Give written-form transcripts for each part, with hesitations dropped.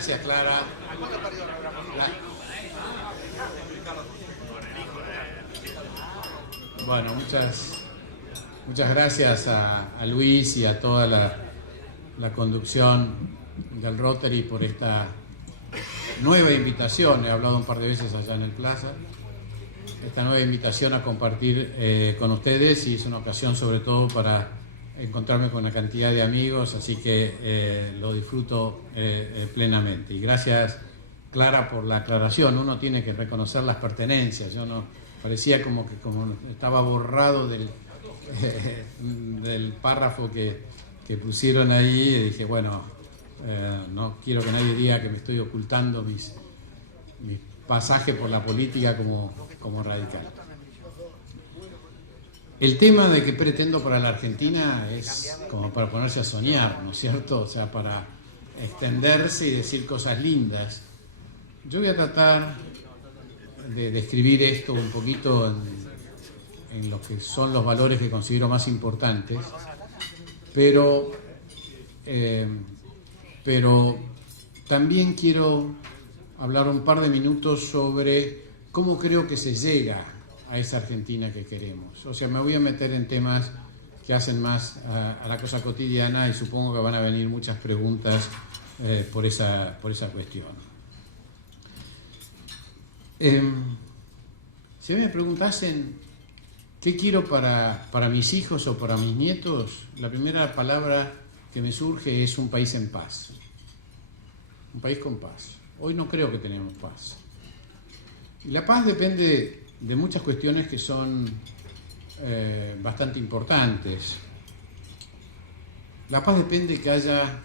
Gracias, Clara. Bueno, muchas gracias a Luis y a toda la conducción del Rotary por esta nueva invitación. He hablado un par de veces allá en el Plaza. Esta nueva invitación a compartir con ustedes, y es una ocasión sobre todo para encontrarme con una cantidad de amigos, así que lo disfruto plenamente. Y gracias, Clara, por la aclaración. Uno tiene que reconocer las pertenencias. Yo no parecía como estaba borrado del párrafo que pusieron ahí, y dije, bueno, no quiero que nadie diga que me estoy ocultando mis pasajes por la política como radical. El tema de que pretendo para la Argentina es como para ponerse a soñar, ¿no es cierto? O sea, para extenderse y decir cosas lindas. Yo voy a tratar de describir esto un poquito en lo que son los valores que considero más importantes, pero también quiero hablar un par de minutos sobre cómo creo que se llega a esa Argentina que queremos. O sea, me voy a meter en temas que hacen más a la cosa cotidiana, y supongo que van a venir muchas preguntas por esa cuestión. Si me preguntasen qué quiero para mis hijos o para mis nietos, la primera palabra que me surge es un país en paz. Un país con paz. Hoy no creo que tenemos paz. Y la paz depende de muchas cuestiones que son bastante importantes. La paz depende de que haya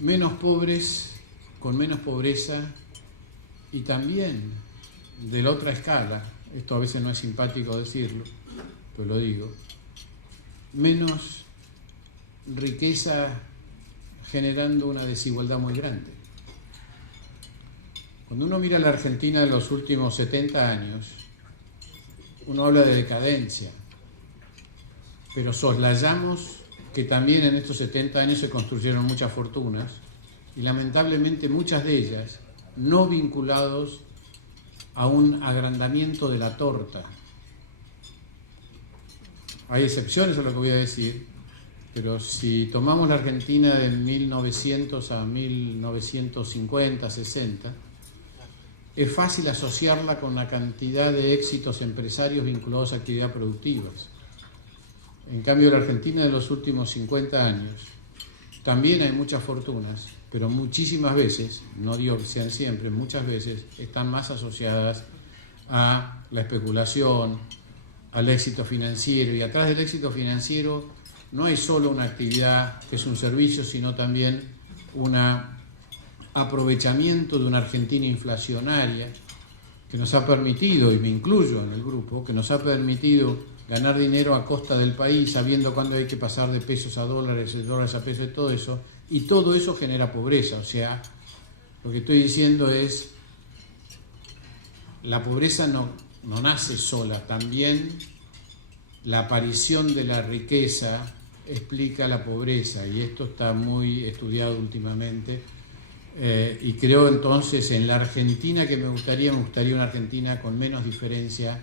menos pobres con menos pobreza, y también de la otra escala, esto a veces no es simpático decirlo, pero lo digo, menos riqueza generando una desigualdad muy grande. Cuando uno mira la Argentina de los últimos 70 años, uno habla de decadencia, pero soslayamos que también en estos 70 años se construyeron muchas fortunas, y lamentablemente muchas de ellas no vinculados a un agrandamiento de la torta. Hay excepciones a lo que voy a decir, pero si tomamos la Argentina de 1900 a 1950, 60, es fácil asociarla con la cantidad de éxitos empresarios vinculados a actividades productivas. En cambio, la Argentina de los últimos 50 años también hay muchas fortunas, pero muchísimas veces, no digo que sean siempre, muchas veces están más asociadas a la especulación, al éxito financiero, y atrás del éxito financiero no hay solo una actividad que es un servicio, sino también un aprovechamiento de una Argentina inflacionaria que nos ha permitido, y me incluyo en el grupo, que nos ha permitido ganar dinero a costa del país, sabiendo cuándo hay que pasar de pesos a dólares, de dólares a pesos, y todo eso genera pobreza. O sea, lo que estoy diciendo es, la pobreza no nace sola, también la aparición de la riqueza explica la pobreza, y esto está muy estudiado últimamente, y creo entonces en la Argentina que me gustaría una Argentina con menos diferencia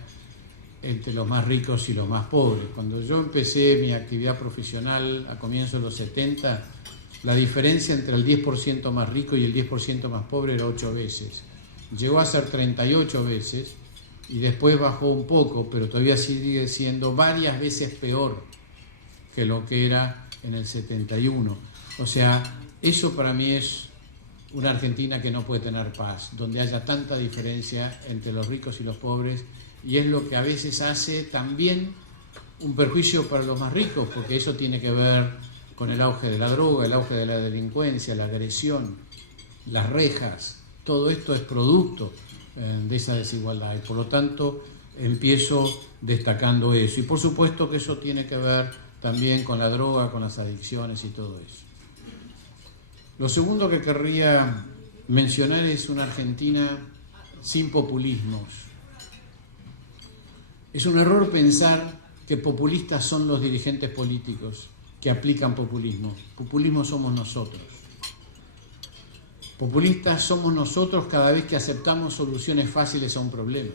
entre los más ricos y los más pobres. Cuando yo empecé mi actividad profesional a comienzos de los 70, la diferencia entre el 10% más rico y el 10% más pobre era 8 veces. Llegó a ser 38 veces y después bajó un poco, pero todavía sigue siendo varias veces peor que lo que era en el 71. O sea, eso para mí es una Argentina que no puede tener paz, donde haya tanta diferencia entre los ricos y los pobres, y es lo que a veces hace también un perjuicio para los más ricos, porque eso tiene que ver con el auge de la droga, el auge de la delincuencia, la agresión, las rejas. Todo esto es producto de esa desigualdad, y por lo tanto empiezo destacando eso. Y por supuesto que eso tiene que ver también con la droga, con las adicciones y todo eso. Lo segundo que querría mencionar es una Argentina sin populismos. Es un error pensar que populistas son los dirigentes políticos que aplican populismo. Populismo somos nosotros. Populistas somos nosotros cada vez que aceptamos soluciones fáciles a un problema,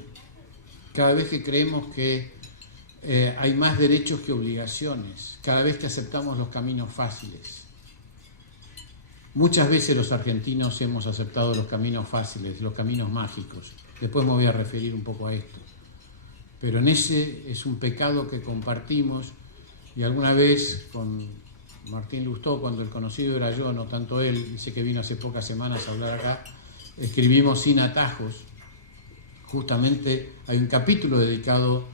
cada vez que creemos que hay más derechos que obligaciones, cada vez que aceptamos los caminos fáciles. Muchas veces los argentinos hemos aceptado los caminos fáciles, los caminos mágicos. Después me voy a referir un poco a esto. Pero en ese es un pecado que compartimos, y alguna vez con Martín Lustó, cuando el conocido era yo, no tanto él, dice que vino hace pocas semanas a hablar acá, escribimos Sin Atajos. Justamente hay un capítulo dedicado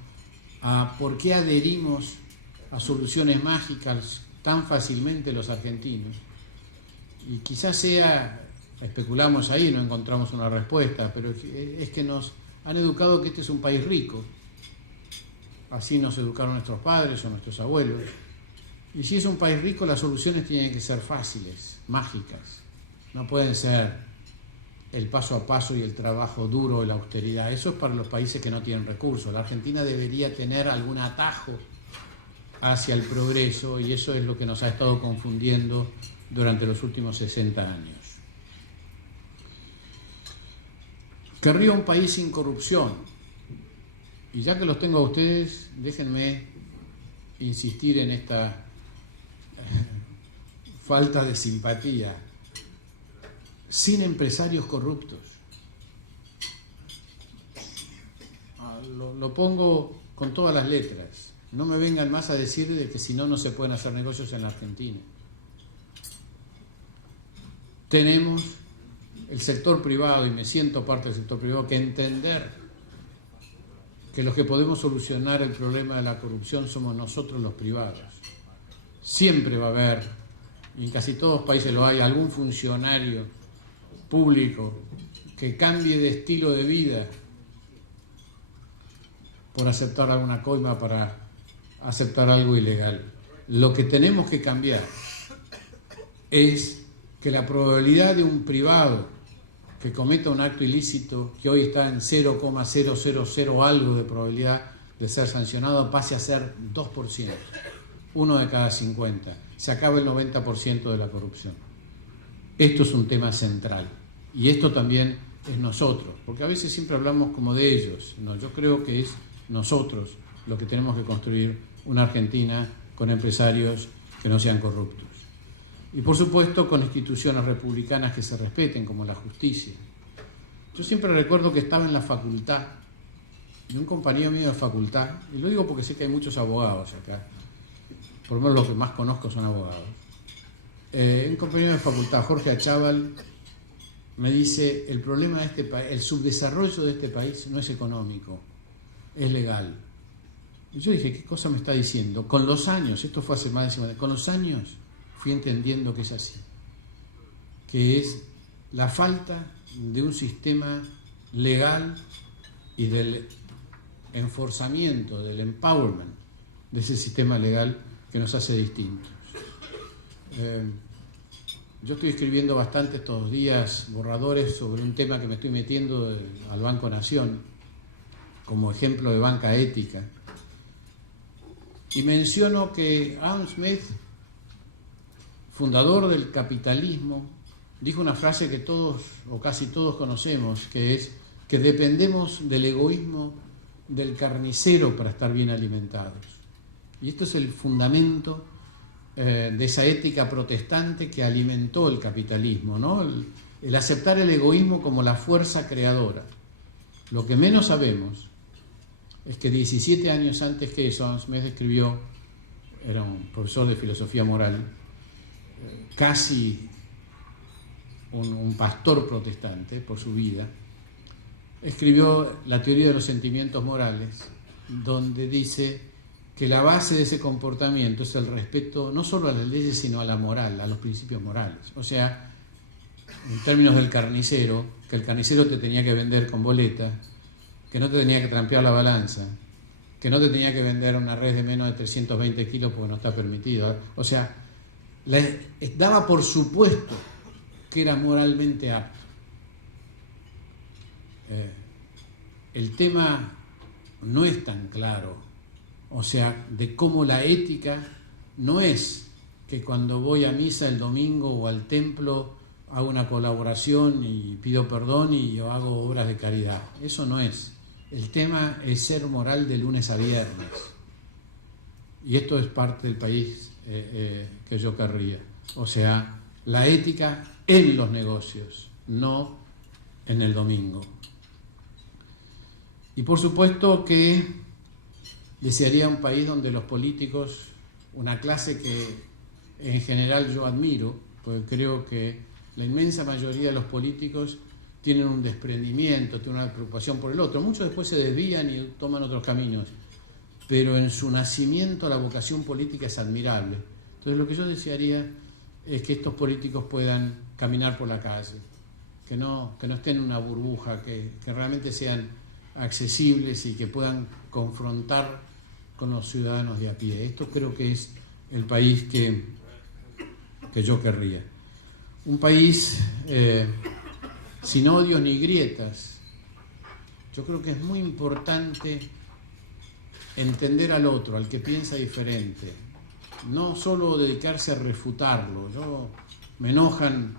a por qué adherimos a soluciones mágicas tan fácilmente los argentinos. Y quizás sea, especulamos ahí, no encontramos una respuesta, pero es que nos han educado que este es un país rico. Así nos educaron nuestros padres o nuestros abuelos. Y si es un país rico, las soluciones tienen que ser fáciles, mágicas. No pueden ser el paso a paso y el trabajo duro y la austeridad. Eso es para los países que no tienen recursos. La Argentina debería tener algún atajo hacia el progreso, y eso es lo que nos ha estado confundiendo durante los últimos 60 años. Querría un país sin corrupción. Y ya que los tengo a ustedes, déjenme insistir en esta falta de simpatía. Sin empresarios corruptos. Lo pongo con todas las letras. No me vengan más a decir de que si no, no se pueden hacer negocios en la Argentina. Tenemos el sector privado, y me siento parte del sector privado, que entender que los que podemos solucionar el problema de la corrupción somos nosotros los privados. Siempre va a haber, y en casi todos los países lo hay, algún funcionario público que cambie de estilo de vida por aceptar alguna coima, para aceptar algo ilegal. Lo que tenemos que cambiar es que la probabilidad de un privado que cometa un acto ilícito, que hoy está en 0,000 algo de probabilidad de ser sancionado, pase a ser 2%, 1 de cada 50. Se acaba el 90% de la corrupción. Esto es un tema central, y esto también es nosotros, porque a veces siempre hablamos como de ellos. No, yo creo que es nosotros lo que tenemos que construir una Argentina con empresarios que no sean corruptos. Y por supuesto con instituciones republicanas que se respeten, como la justicia. Yo siempre recuerdo que estaba en la facultad, y un compañero mío de facultad, y lo digo porque sé que hay muchos abogados acá, por lo menos los que más conozco son abogados. Un compañero de facultad, Jorge Achával, me dice: el problema de este país, el subdesarrollo de este país no es económico, es legal. Y yo dije, ¿qué cosa me está diciendo? Con los años, esto fue hace más de 50 años, con los años fui entendiendo que es así, que es la falta de un sistema legal y del enforzamiento, del empowerment de ese sistema legal que nos hace distintos. Yo estoy escribiendo bastante estos días borradores sobre un tema que me estoy metiendo al Banco Nación como ejemplo de banca ética, y menciono que Adam Smith, fundador del capitalismo, dijo una frase que todos o casi todos conocemos, que es que dependemos del egoísmo del carnicero para estar bien alimentados. Y esto es el fundamento de esa ética protestante que alimentó el capitalismo, ¿no? El aceptar el egoísmo como la fuerza creadora. Lo que menos sabemos es que 17 años antes que eso, Adam Smith escribió, era un profesor de filosofía moral, casi un pastor protestante por su vida, escribió La teoría de los sentimientos morales, donde dice que la base de ese comportamiento es el respeto no solo a las leyes, sino a la moral, a los principios morales. O sea, en términos del carnicero, que el carnicero te tenía que vender con boleta, que no te tenía que trampear la balanza, que no te tenía que vender una res de menos de 320 kilos porque no está permitido. O sea, daba por supuesto que era moralmente apto. El tema no es tan claro, o sea, de cómo la ética no es que cuando voy a misa el domingo o al templo hago una colaboración y pido perdón y yo hago obras de caridad. Eso no es. El tema es ser moral de lunes a viernes. Y esto es parte del país que yo querría. O sea, la ética en los negocios, no en el domingo. Y por supuesto que desearía un país donde los políticos, una clase que en general yo admiro, porque creo que la inmensa mayoría de los políticos tienen un desprendimiento, tienen una preocupación por el otro. Muchos después se desvían y toman otros caminos, pero en su nacimiento la vocación política es admirable. Entonces lo que yo desearía es que estos políticos puedan caminar por la calle, que no estén en una burbuja, que realmente sean accesibles y que puedan confrontar con los ciudadanos de a pie. Esto creo que es el país que yo querría. Un país sin odios ni grietas. Yo creo que es muy importante entender al otro, al que piensa diferente. No solo dedicarse a refutarlo. Me enojan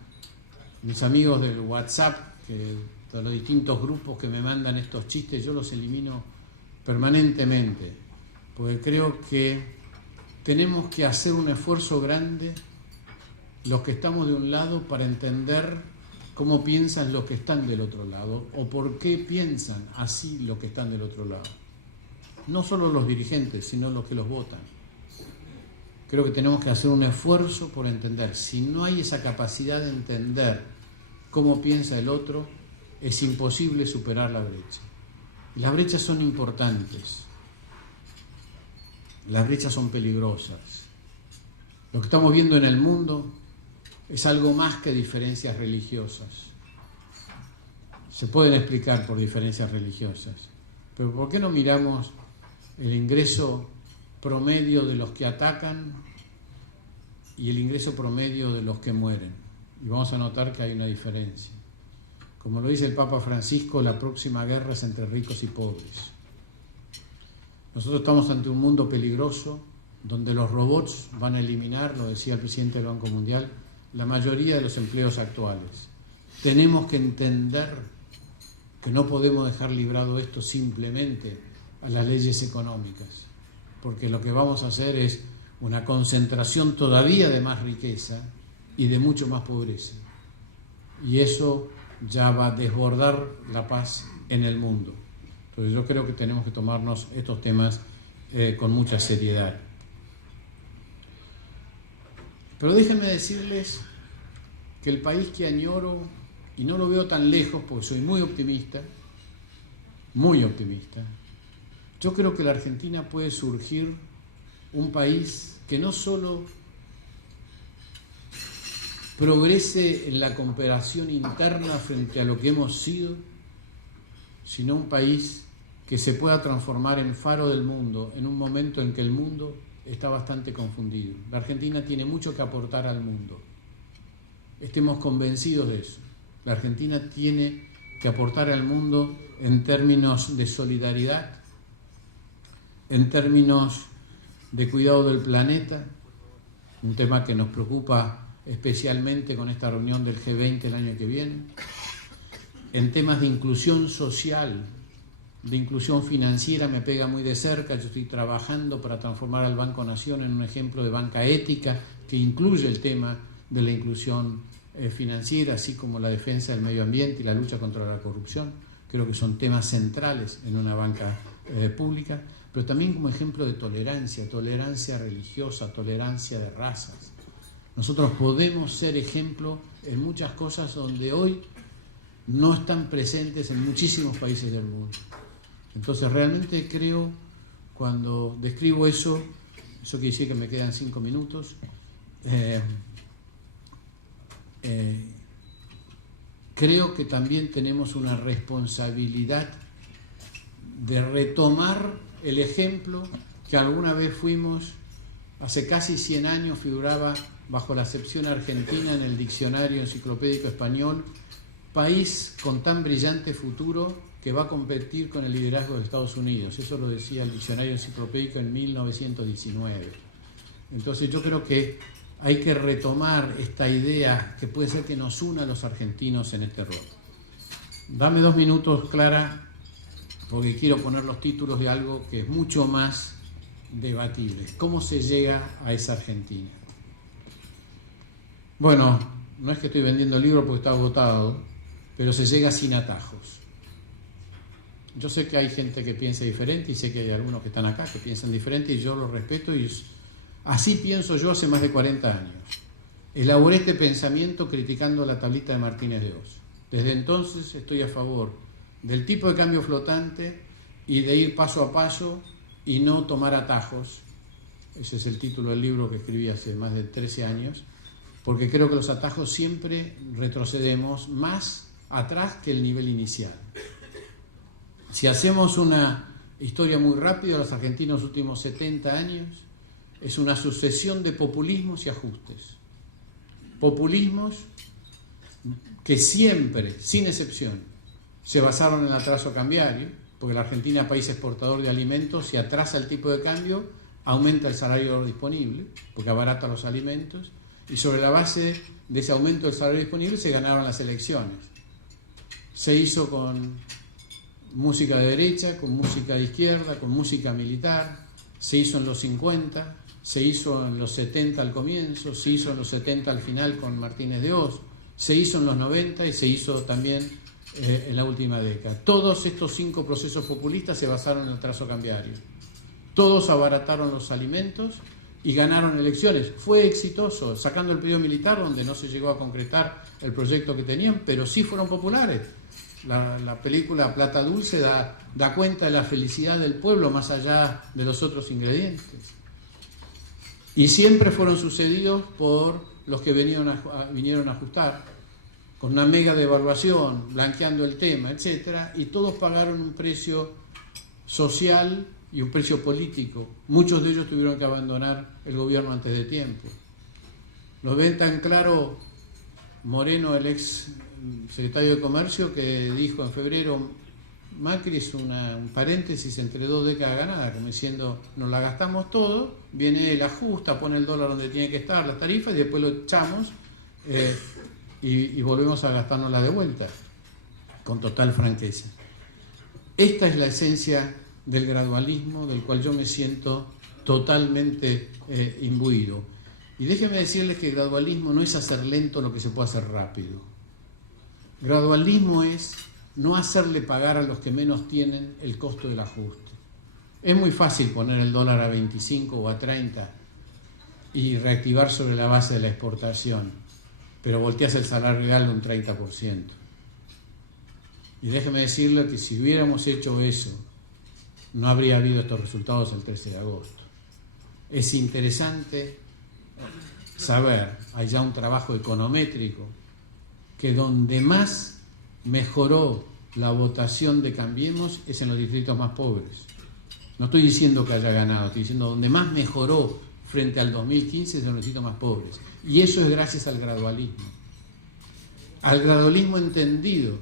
mis amigos del WhatsApp, de los distintos grupos que me mandan estos chistes, yo los elimino permanentemente, porque creo que tenemos que hacer un esfuerzo grande los que estamos de un lado para entender cómo piensan los que están del otro lado o por qué piensan así los que están del otro lado. No solo los dirigentes, sino los que los votan. Creo que tenemos que hacer un esfuerzo por entender. Si no hay esa capacidad de entender cómo piensa el otro, es imposible superar la brecha. Y las brechas son importantes. Las brechas son peligrosas. Lo que estamos viendo en el mundo es algo más que diferencias religiosas. Se pueden explicar por diferencias religiosas, pero ¿por qué no miramos el ingreso promedio de los que atacan y el ingreso promedio de los que mueren? Y vamos a notar que hay una diferencia. Como lo dice el Papa Francisco, la próxima guerra es entre ricos y pobres. Nosotros estamos ante un mundo peligroso donde los robots van a eliminar, lo decía el presidente del Banco Mundial, la mayoría de los empleos actuales. Tenemos que entender que no podemos dejar librado esto simplemente a las leyes económicas, porque lo que vamos a hacer es una concentración todavía de más riqueza y de mucho más pobreza. Y eso ya va a desbordar la paz en el mundo. Entonces yo creo que tenemos que tomarnos estos temas con mucha seriedad. Pero déjenme decirles que el país que añoro, y no lo veo tan lejos porque soy muy optimista, yo creo que la Argentina puede surgir un país que no solo progrese en la comparación interna frente a lo que hemos sido, sino un país que se pueda transformar en faro del mundo en un momento en que el mundo está bastante confundido. La Argentina tiene mucho que aportar al mundo. Estemos convencidos de eso. La Argentina tiene que aportar al mundo en términos de solidaridad, en términos de cuidado del planeta, un tema que nos preocupa especialmente con esta reunión del G20 el año que viene, en temas de inclusión social, de inclusión financiera, me pega muy de cerca. Yo estoy trabajando para transformar al Banco Nación en un ejemplo de banca ética que incluye el tema de la inclusión financiera, así como la defensa del medio ambiente y la lucha contra la corrupción. Creo que son temas centrales en una banca pública, pero también como ejemplo de tolerancia religiosa, tolerancia de razas. Nosotros podemos ser ejemplo en muchas cosas donde hoy no están presentes en muchísimos países del mundo. Entonces realmente creo, cuando describo eso quiere decir que me quedan 5 minutos, creo que también tenemos una responsabilidad de retomar el ejemplo que alguna vez fuimos, hace casi 100 años figuraba bajo la acepción argentina en el diccionario enciclopédico español, país con tan brillante futuro que va a competir con el liderazgo de Estados Unidos. Eso lo decía el diccionario enciclopédico en 1919. Entonces yo creo que hay que retomar esta idea que puede ser que nos una a los argentinos en este rol. Dame 2 minutos, Clara, porque quiero poner los títulos de algo que es mucho más debatible. ¿Cómo se llega a esa Argentina? Bueno, no es que estoy vendiendo el libro porque está agotado, pero se llega sin atajos. Yo sé que hay gente que piensa diferente y sé que hay algunos que están acá que piensan diferente y yo lo respeto y así pienso yo hace más de 40 años. Elaboré este pensamiento criticando la tablita de Martínez de Oz. Desde entonces estoy a favor del tipo de cambio flotante y de ir paso a paso y no tomar atajos. Ese es el título del libro que escribí hace más de 13 años, porque creo que los atajos siempre retrocedemos más atrás que el nivel inicial. Si hacemos una historia muy rápida, los argentinos los últimos 70 años es una sucesión de populismos y ajustes. Populismos que siempre, sin excepción, se basaron en el atraso cambiario, porque la Argentina, país exportador de alimentos, si atrasa el tipo de cambio, aumenta el salario disponible, porque abarata los alimentos, y sobre la base de ese aumento del salario disponible se ganaron las elecciones. Se hizo con música de derecha, con música de izquierda, con música militar, se hizo en los 50, se hizo en los 70 al comienzo, se hizo en los 70 al final con Martínez de Oz, se hizo en los 90 y se hizo también en la última década. Todos estos 5 procesos populistas se basaron en el atraso cambiario. Todos abarataron los alimentos y ganaron elecciones. Fue exitoso, sacando el periodo militar, donde no se llegó a concretar el proyecto que tenían, pero sí fueron populares. La película Plata Dulce da cuenta de la felicidad del pueblo más allá de los otros ingredientes. Y siempre fueron sucedidos por los que vinieron a ajustar, con una mega devaluación, blanqueando el tema, etc. Y todos pagaron un precio social y un precio político. Muchos de ellos tuvieron que abandonar el gobierno antes de tiempo. Lo ven tan claro Moreno, el ex secretario de Comercio, que dijo en febrero: Macri es un paréntesis entre 2 décadas ganadas, como diciendo, nos la gastamos todo, viene el ajusta, pone el dólar donde tiene que estar, las tarifas, y después lo echamos y volvemos a gastárnosla de vuelta, con total franqueza. Esta es la esencia del gradualismo, del cual yo me siento totalmente imbuido. Y déjenme decirles que el gradualismo no es hacer lento lo que se puede hacer rápido. Gradualismo es no hacerle pagar a los que menos tienen el costo del ajuste. Es muy fácil poner el dólar a 25 o a 30 y reactivar sobre la base de la exportación, pero volteas el salario real de un 30%. Y déjeme decirle que si hubiéramos hecho eso, no habría habido estos resultados el 13 de agosto. Es interesante saber, hay ya un trabajo econométrico, que donde más mejoró la votación de Cambiemos es en los distritos más pobres. No estoy diciendo que haya ganado, estoy diciendo donde más mejoró frente al 2015 es en los distritos más pobres. Y eso es gracias al gradualismo. Al gradualismo entendido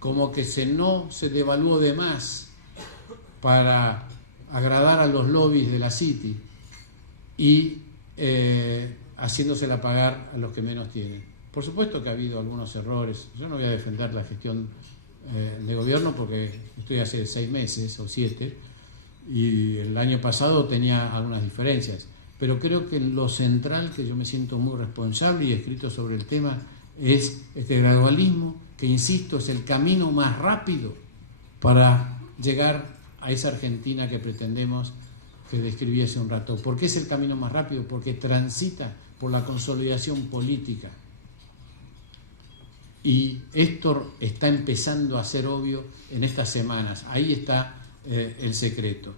como que no se devaluó de más para agradar a los lobbies de la City y haciéndosela pagar a los que menos tienen. Por supuesto que ha habido algunos errores. Yo no voy a defender la gestión de gobierno porque estoy hace 6 meses o 7 y el año pasado tenía algunas diferencias. Pero creo que lo central, que yo me siento muy responsable y he escrito sobre el tema, es este gradualismo, que insisto, es el camino más rápido para llegar a esa Argentina que pretendemos, que describí hace un rato. ¿Por qué es el camino más rápido? Porque transita por la consolidación política. Y esto está empezando a ser obvio en estas semanas. Ahí está el secreto.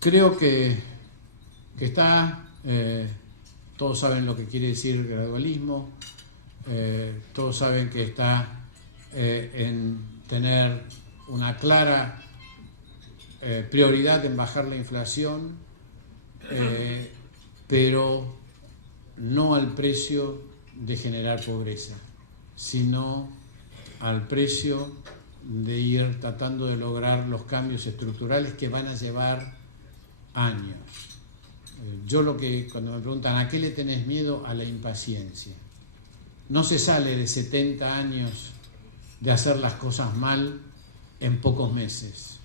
Creo que está, todos saben lo que quiere decir gradualismo, todos saben que está en tener una clara prioridad en bajar la inflación, pero no al precio de generar pobreza, sino al precio de ir tratando de lograr los cambios estructurales que van a llevar años. Cuando me preguntan ¿a qué le tenés miedo? A la impaciencia. No se sale de 70 años de hacer las cosas mal en pocos meses.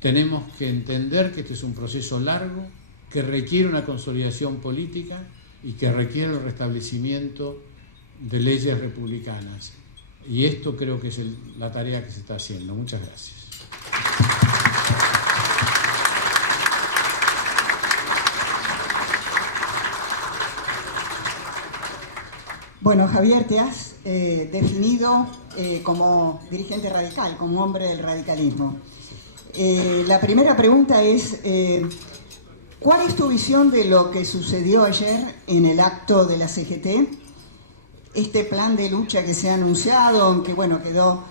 Tenemos que entender que este es un proceso largo, que requiere una consolidación política y que requiere el restablecimiento de leyes republicanas. Y esto creo que es la tarea que se está haciendo. Muchas gracias. Bueno, Javier, te has definido como dirigente radical, como hombre del radicalismo. La primera pregunta es, ¿cuál es tu visión de lo que sucedió ayer en el acto de la CGT? Este plan de lucha que se ha anunciado, aunque bueno, quedó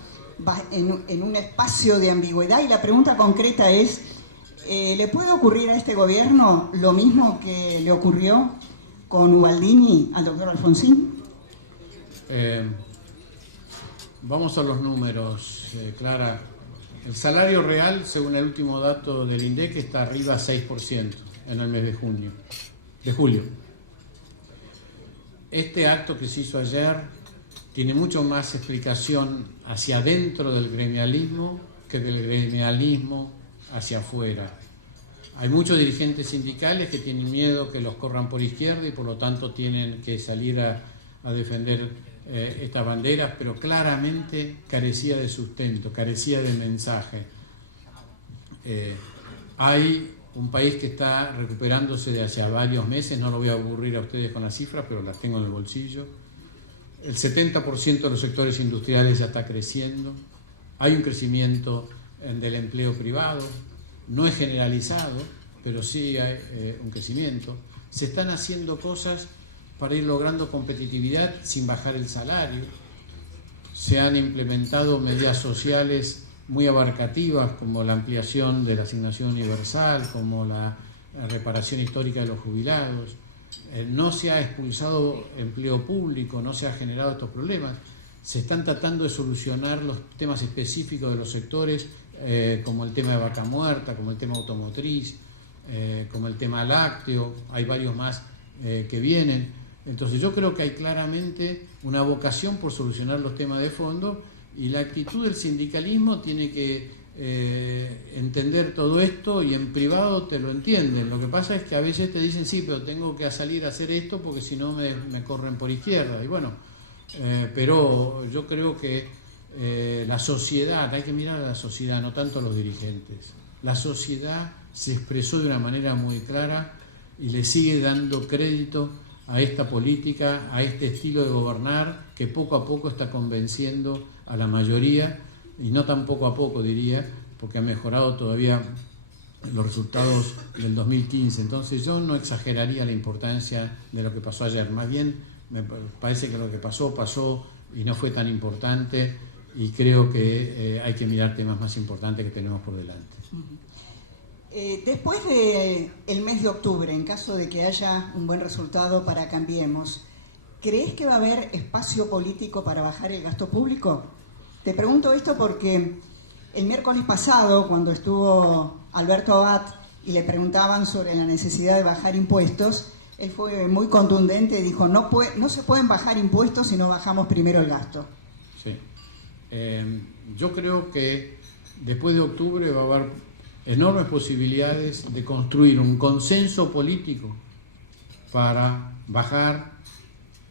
en un espacio de ambigüedad. Y la pregunta concreta es, ¿le puede ocurrir a este gobierno lo mismo que le ocurrió con Ubaldini al doctor Alfonsín? Vamos a los números, Clara. El salario real, según el último dato del INDEC, está arriba 6% en el mes de julio. Este acto que se hizo ayer tiene mucho más explicación hacia adentro del gremialismo que del gremialismo hacia afuera. Hay muchos dirigentes sindicales que tienen miedo que los corran por izquierda y por lo tanto tienen que salir a defender estas banderas, pero claramente carecía de sustento, carecía de mensaje. Hay un país que está recuperándose de hace varios meses, no lo voy a aburrir a ustedes con las cifras, pero las tengo en el bolsillo. El 70% de los sectores industriales ya está creciendo, hay un crecimiento del empleo privado, no es generalizado, pero sí hay un crecimiento. Se están haciendo cosas para ir logrando competitividad sin bajar el salario. Se han implementado medidas sociales muy abarcativas como la ampliación de la asignación universal, como la reparación histórica de los jubilados. No se ha expulsado empleo público, no se han generado estos problemas. Se están tratando de solucionar los temas específicos de los sectores, como el tema de vaca muerta, como el tema automotriz, como el tema lácteo. Hay varios más que vienen. Entonces yo creo que hay claramente una vocación por solucionar los temas de fondo y la actitud del sindicalismo tiene que entender todo esto y en privado te lo entienden. Lo que pasa es que a veces te dicen sí, pero tengo que salir a hacer esto porque si no me corren por izquierda. Y bueno, pero yo creo que la sociedad, hay que mirar a la sociedad, no tanto a los dirigentes. La sociedad se expresó de una manera muy clara y le sigue dando crédito a esta política, a este estilo de gobernar que poco a poco está convenciendo a la mayoría, y no tan poco a poco diría, porque ha mejorado todavía los resultados del 2015. Entonces yo no exageraría la importancia de lo que pasó ayer, más bien me parece que lo que pasó y no fue tan importante, y creo que hay que mirar temas más importantes que tenemos por delante. Después del mes de octubre, en caso de que haya un buen resultado para Cambiemos, ¿crees que va a haber espacio político para bajar el gasto público? Te pregunto esto porque el miércoles pasado, cuando estuvo Alberto Abad y le preguntaban sobre la necesidad de bajar impuestos, él fue muy contundente y dijo, no se pueden bajar impuestos si no bajamos primero el gasto. Sí. Yo creo que después de octubre va a haber enormes posibilidades de construir un consenso político para bajar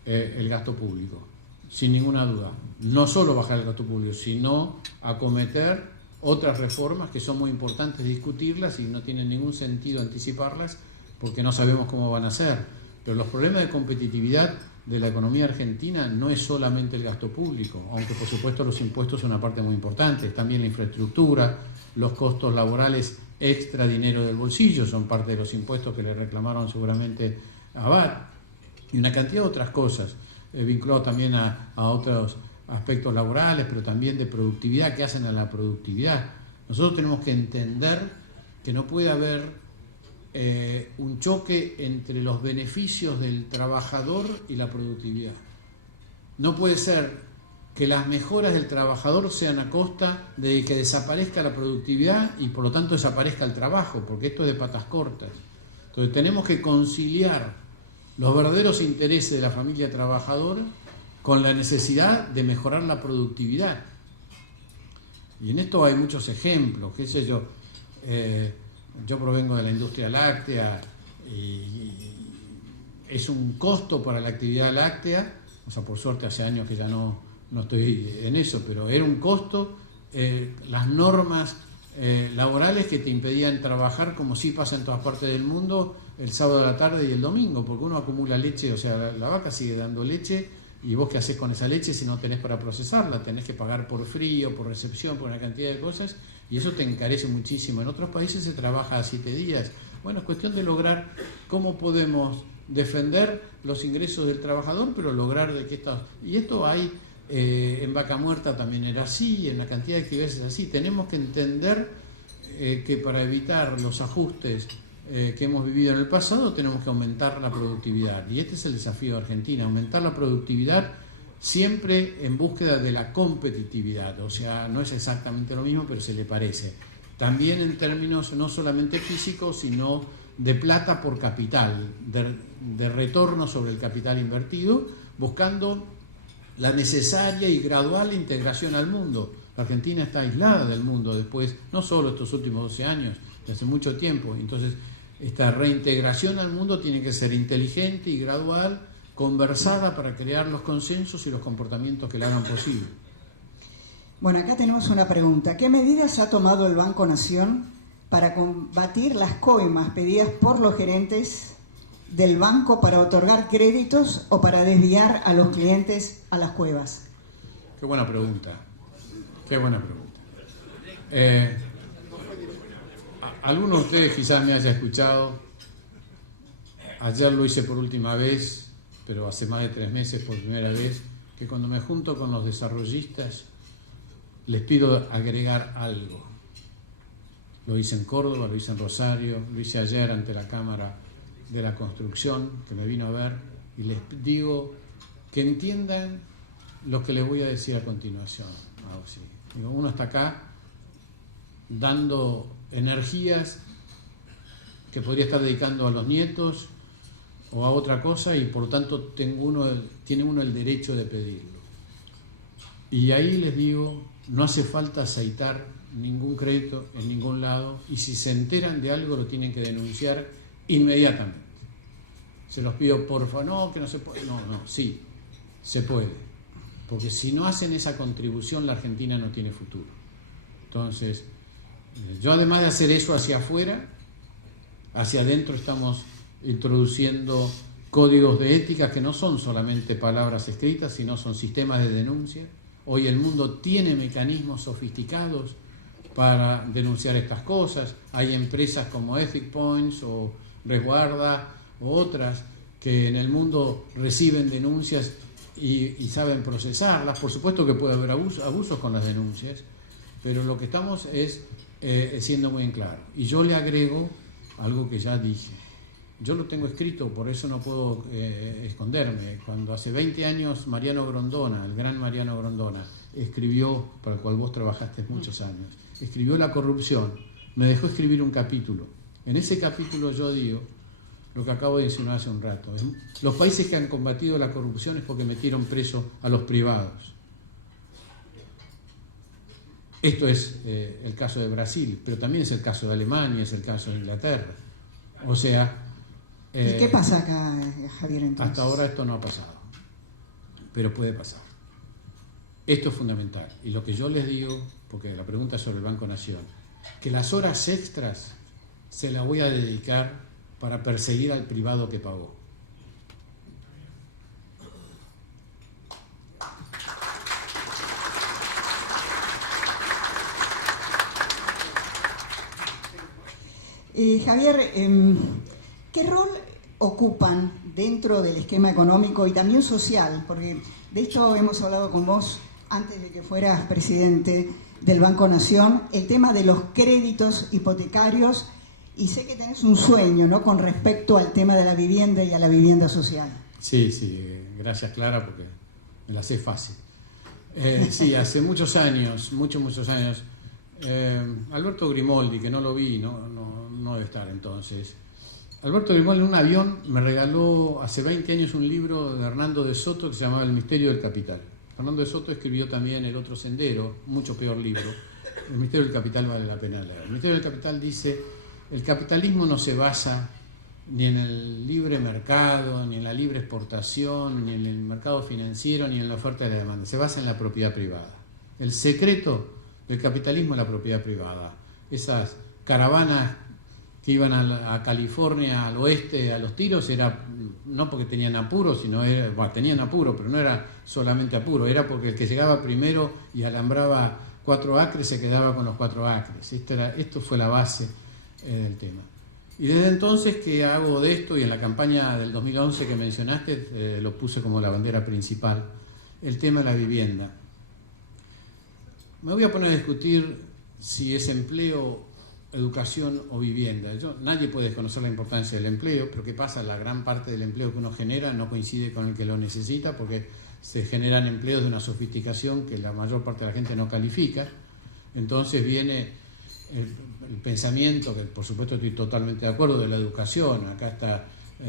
el gasto público, sin ninguna duda. No solo bajar el gasto público, sino acometer otras reformas que son muy importantes discutirlas y no tienen ningún sentido anticiparlas porque no sabemos cómo van a ser. Pero los problemas de competitividad de la economía argentina no es solamente el gasto público, aunque por supuesto los impuestos son una parte muy importante, es también la infraestructura, los costos laborales extra dinero del bolsillo son parte de los impuestos que le reclamaron seguramente a Abad, y una cantidad de otras cosas, vinculados también a otros aspectos laborales, pero también de productividad, que hacen a la productividad. Nosotros tenemos que entender que no puede haber un choque entre los beneficios del trabajador y la productividad. No puede ser que las mejoras del trabajador sean a costa de que desaparezca la productividad y por lo tanto desaparezca el trabajo, porque esto es de patas cortas. Entonces tenemos que conciliar los verdaderos intereses de la familia trabajadora con la necesidad de mejorar la productividad. Y en esto hay muchos ejemplos, qué sé yo. Yo provengo de la industria láctea y es un costo para la actividad láctea, o sea, por suerte hace años que ya no estoy en eso, pero era un costo, las normas laborales que te impedían trabajar, como sí pasa en todas partes del mundo, el sábado a la tarde y el domingo, porque uno acumula leche, o sea, la vaca sigue dando leche, y vos qué haces con esa leche si no tenés para procesarla, tenés que pagar por frío, por recepción, por una cantidad de cosas, y eso te encarece muchísimo. En otros países se trabaja a 7 días. Bueno, es cuestión de lograr cómo podemos defender los ingresos del trabajador, pero lograr de que y esto hay en Vaca Muerta también era así, en la cantidad de actividades es así. Tenemos que entender que para evitar los ajustes que hemos vivido en el pasado tenemos que aumentar la productividad, y este es el desafío de Argentina, aumentar la productividad siempre en búsqueda de la competitividad, o sea, no es exactamente lo mismo, pero se le parece. También en términos no solamente físicos, sino de plata por capital, de retorno sobre el capital invertido, buscando la necesaria y gradual integración al mundo. La Argentina está aislada del mundo después, no solo estos últimos 12 años, de hace mucho tiempo. Entonces, esta reintegración al mundo tiene que ser inteligente y gradual, conversada para crear los consensos y los comportamientos que la hagan posible. Bueno, acá tenemos una pregunta. ¿Qué medidas ha tomado el Banco Nación para combatir las coimas pedidas por los gerentes del banco para otorgar créditos o para desviar a los clientes a las cuevas? Qué buena pregunta. Qué buena pregunta. Algunos de ustedes quizás me hayan escuchado. Ayer lo hice por última vez, pero hace más de 3 meses por primera vez, que cuando me junto con los desarrollistas les pido agregar algo. Lo hice en Córdoba, lo hice en Rosario, lo hice ayer ante la Cámara de la Construcción, que me vino a ver, y les digo que entiendan lo que les voy a decir a continuación. Digo, uno está acá dando energías que podría estar dedicando a los nietos o a otra cosa, y por lo tanto tiene uno el derecho de pedirlo. Y ahí les digo, no hace falta aceitar ningún crédito en ningún lado, y si se enteran de algo lo tienen que denunciar inmediatamente. Se los pido, por favor, no, que no se puede. No, sí, se puede. Porque si no hacen esa contribución, la Argentina no tiene futuro. Entonces, yo además de hacer eso hacia afuera, hacia adentro estamos introduciendo códigos de ética que no son solamente palabras escritas, sino son sistemas de denuncia. Hoy el mundo tiene mecanismos sofisticados para denunciar estas cosas. Hay empresas como Ethic Points o Resguarda o otras que en el mundo reciben denuncias y saben procesarlas. Por supuesto que puede haber abusos con las denuncias, pero lo que estamos es siendo muy en claro. Y yo le agrego algo que ya dije. Yo lo tengo escrito, por eso no puedo esconderme. Cuando hace 20 años Mariano Grondona, el gran Mariano Grondona, escribió, para el cual vos trabajaste muchos años, escribió La corrupción, me dejó escribir un capítulo. En ese capítulo yo digo lo que acabo de insinuar hace un rato. Los países que han combatido la corrupción es porque metieron preso a los privados. Esto es el caso de Brasil, pero también es el caso de Alemania, es el caso de Inglaterra. O sea... ¿Y qué pasa acá, Javier, entonces? Hasta ahora esto no ha pasado, pero puede pasar. Esto es fundamental. Y lo que yo les digo, porque la pregunta es sobre el Banco Nación, que las horas extras se las voy a dedicar para perseguir al privado que pagó. Javier, ¿qué rol ocupan dentro del esquema económico y también social? Porque de esto hemos hablado con vos antes de que fueras presidente del Banco Nación, el tema de los créditos hipotecarios, y sé que tenés un sueño, ¿no?, con respecto al tema de la vivienda y a la vivienda social. Sí, gracias Clara, porque me la sé fácil. Sí, hace muchos años, muchos años. Alberto Grimoldi, que no lo vi, no debe estar entonces. Alberto Grimoldi en un avión me regaló hace 20 años un libro de Hernando de Soto que se llamaba El misterio del capital. Fernando de Soto escribió también El otro sendero, mucho peor libro. El misterio del capital vale la pena leer. El misterio del capital dice: el capitalismo no se basa ni en el libre mercado, ni en la libre exportación, ni en el mercado financiero, ni en la oferta y la demanda. Se basa en la propiedad privada. El secreto del capitalismo es la propiedad privada. Esas caravanas que iban a California, al oeste, a los tiros, era no porque tenían apuro, sino tenían apuro, pero no era solamente apuro, era porque el que llegaba primero y alambraba 4 acres se quedaba con los 4 acres. Esto fue la base del tema. Y desde entonces que hago de esto, y en la campaña del 2011 que mencionaste, lo puse como la bandera principal, el tema de la vivienda. Me voy a poner a discutir si es empleo, educación o vivienda. Nadie puede desconocer la importancia del empleo, pero ¿qué pasa? La gran parte del empleo que uno genera no coincide con el que lo necesita, porque se generan empleos de una sofisticación que la mayor parte de la gente no califica. Entonces viene el pensamiento, que por supuesto estoy totalmente de acuerdo, de la educación. Acá está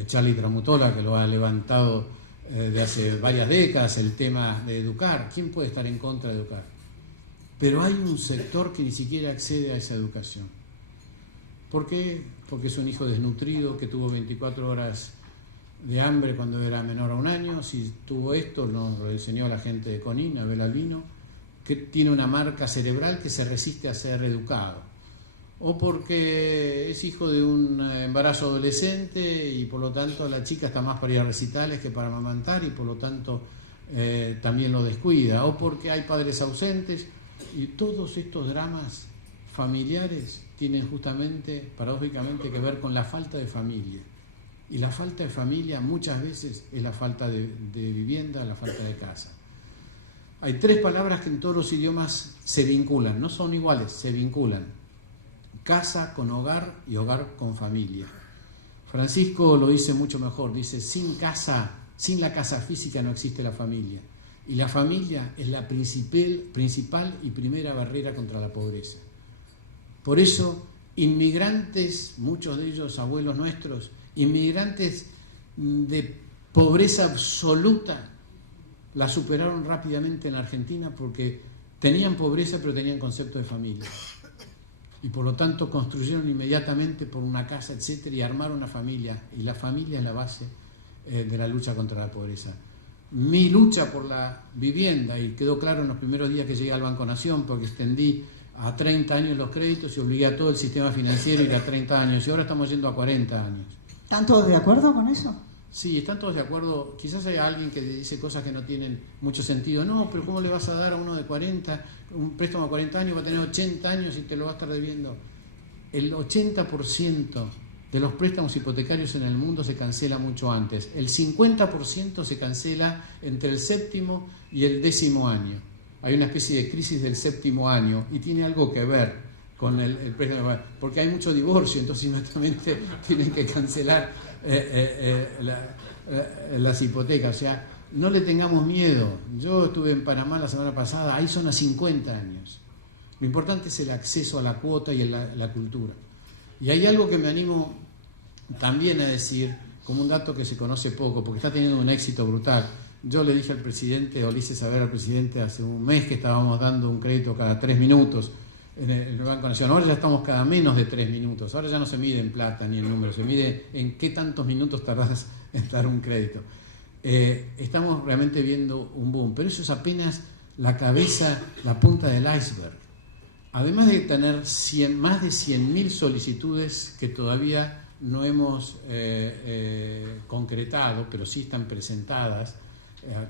Charlie Tramutola, que lo ha levantado de hace varias décadas, el tema de educar. ¿Quién puede estar en contra de educar? Pero hay un sector que ni siquiera accede a esa educación. ¿Por qué? Porque es un hijo desnutrido que tuvo 24 horas de hambre cuando era menor a 1 año. Si tuvo esto, nos lo enseñó la gente de CONIN, Abel Albino, que tiene una marca cerebral que se resiste a ser educado. O porque es hijo de un embarazo adolescente y por lo tanto la chica está más para ir a recitales que para amamantar y por lo tanto también lo descuida. O porque hay padres ausentes. Y todos estos dramas familiares tienen justamente, paradójicamente, que ver con la falta de familia. Y la falta de familia muchas veces es la falta de vivienda, la falta de casa. Hay 3 palabras que en todos los idiomas se vinculan, no son iguales, se vinculan. Casa con hogar y hogar con familia. Francisco lo dice mucho mejor, dice: sin la casa física no existe la familia. Y la familia es la principal y primera barrera contra la pobreza. Por eso, inmigrantes, muchos de ellos abuelos nuestros, inmigrantes de pobreza absoluta, la superaron rápidamente en Argentina porque tenían pobreza pero tenían concepto de familia. Y por lo tanto construyeron inmediatamente por una casa, etcétera, y armaron una familia. Y la familia es la base de la lucha contra la pobreza. Mi lucha por la vivienda, y quedó claro en los primeros días que llegué al Banco Nación, porque extendí a 30 años los créditos y obligué a todo el sistema financiero a ir a 30 años, y ahora estamos yendo a 40 años. ¿Están todos de acuerdo con eso? Sí, están todos de acuerdo. Quizás haya alguien que dice cosas que no tienen mucho sentido. No, pero ¿cómo le vas a dar a uno de 40, un préstamo a 40 años, va a tener 80 años y te lo va a estar debiendo? El 80% de los préstamos hipotecarios en el mundo se cancela mucho antes. El 50% se cancela entre el 7º y el 10º año. Hay una especie de crisis del 7º año y tiene algo que ver con el préstamo, porque hay mucho divorcio, entonces inmediatamente tienen que cancelar las hipotecas. O sea, no le tengamos miedo. Yo estuve en Panamá la semana pasada, ahí son a 50 años. Lo importante es el acceso a la cuota y a la cultura. Y hay algo que me animo también a decir, como un dato que se conoce poco, porque está teniendo un éxito brutal. Yo le dije al presidente, o le hice saber al presidente hace un mes que estábamos dando un crédito cada 3 minutos en el Banco Nación. Ahora ya estamos cada menos de 3 minutos. Ahora ya no se mide en plata ni en número, se mide en qué tantos minutos tardás en dar un crédito. Estamos realmente viendo un boom, pero eso es apenas la cabeza, la punta del iceberg. Además de tener más de 100.000 solicitudes que todavía no hemos concretado, pero sí están presentadas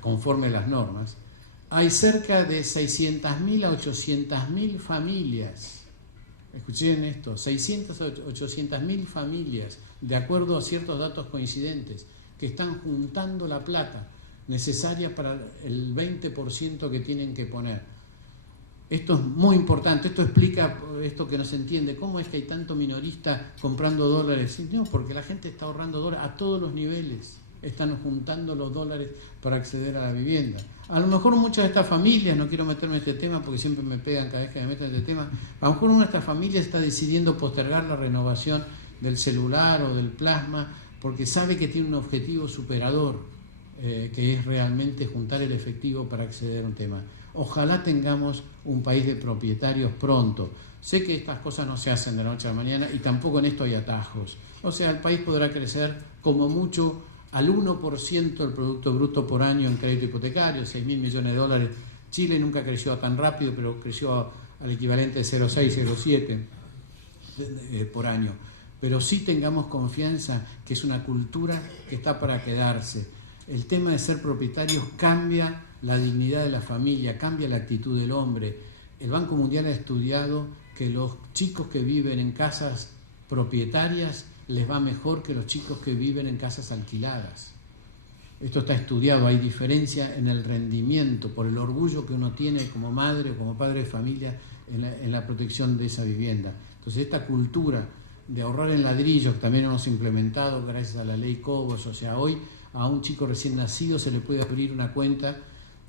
conforme las normas, hay cerca de 600.000 a 800.000 familias. Escuchen esto, 600 a 800.000 familias, de acuerdo a ciertos datos coincidentes, que están juntando la plata necesaria para el 20% que tienen que poner. Esto es muy importante, esto explica esto que no se entiende, cómo es que hay tanto minorista comprando dólares. No, porque la gente está ahorrando dólares a todos los niveles, están juntando los dólares para acceder a la vivienda. A lo mejor muchas de estas familias, no quiero meterme en este tema porque siempre me pegan cada vez que me meto en este tema, a lo mejor una de estas familias está decidiendo postergar la renovación del celular o del plasma porque sabe que tiene un objetivo superador, que es realmente juntar el efectivo para acceder a un tema. Ojalá tengamos un país de propietarios pronto. Sé que estas cosas no se hacen de la noche a la mañana y tampoco en esto hay atajos. O sea, el país podrá crecer como mucho al 1% del Producto Bruto por año en crédito hipotecario, 6.000 millones de dólares. Chile nunca creció tan rápido, pero creció al equivalente de 0,6, 0,7 por año. Pero sí tengamos confianza que es una cultura que está para quedarse. El tema de ser propietarios cambia la dignidad de la familia, cambia la actitud del hombre. El Banco Mundial ha estudiado que los chicos que viven en casas propietarias les va mejor que los chicos que viven en casas alquiladas. Esto está estudiado, hay diferencia en el rendimiento por el orgullo que uno tiene como madre o como padre de familia en la protección de esa vivienda. Entonces esta cultura de ahorrar en ladrillos que también hemos implementado gracias a la ley Cobos, o sea, hoy a un chico recién nacido se le puede abrir una cuenta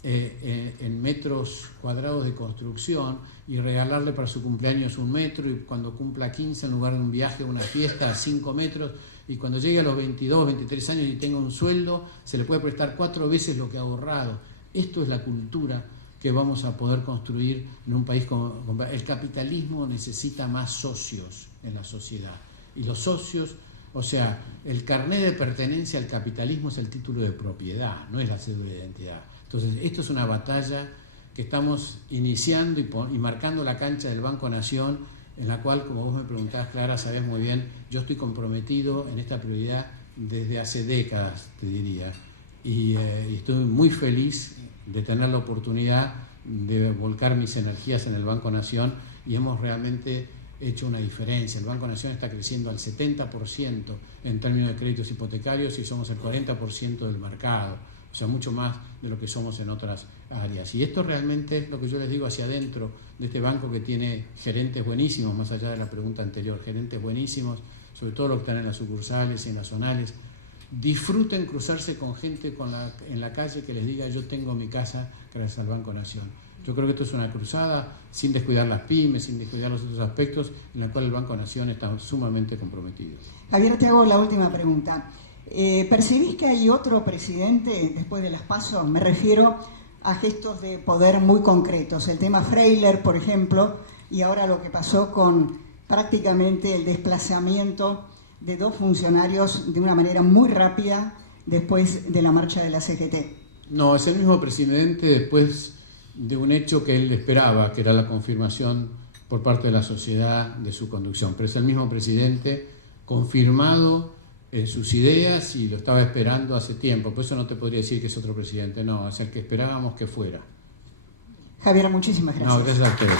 en metros cuadrados de construcción y regalarle para su cumpleaños 1 metro y cuando cumpla 15 en lugar de un viaje o una fiesta a 5 metros y cuando llegue a los 22, 23 años y tenga un sueldo se le puede prestar 4 veces lo que ha ahorrado. Esto es la cultura que vamos a poder construir en un país como el capitalismo necesita más socios en la sociedad y los socios, o sea, el carnet de pertenencia al capitalismo es el título de propiedad, no es la cédula de identidad. Entonces, esto es una batalla que estamos iniciando y marcando la cancha del Banco Nación, en la cual, como vos me preguntabas, Clara, sabés muy bien, yo estoy comprometido en esta prioridad desde hace décadas, te diría, y estoy muy feliz de tener la oportunidad de volcar mis energías en el Banco Nación y hemos realmente hecho una diferencia. El Banco Nación está creciendo al 70% en términos de créditos hipotecarios y somos el 40% del mercado. O sea, mucho más de lo que somos en otras áreas. Y esto realmente es lo que yo les digo hacia adentro de este banco que tiene gerentes buenísimos, más allá de la pregunta anterior, gerentes buenísimos, sobre todo los que están en las sucursales y en las zonales. Disfruten cruzarse con gente en la calle que les diga yo tengo mi casa gracias al Banco Nación. Yo creo que esto es una cruzada sin descuidar las pymes, sin descuidar los otros aspectos en la cual el Banco Nación está sumamente comprometido. Javier, te hago la última pregunta. ¿Percibís que hay otro presidente después de las PASO? Me refiero a gestos de poder muy concretos. El tema Freiler, por ejemplo, y ahora lo que pasó con prácticamente el desplazamiento de 2 funcionarios de una manera muy rápida después de la marcha de la CGT. No, es el mismo presidente después de un hecho que él esperaba, que era la confirmación por parte de la sociedad de su conducción. Pero es el mismo presidente confirmado en sus ideas y lo estaba esperando hace tiempo. Por eso no te podría decir que es otro presidente, no, es el que esperábamos que fuera. Javier, muchísimas gracias. No, gracias a ustedes.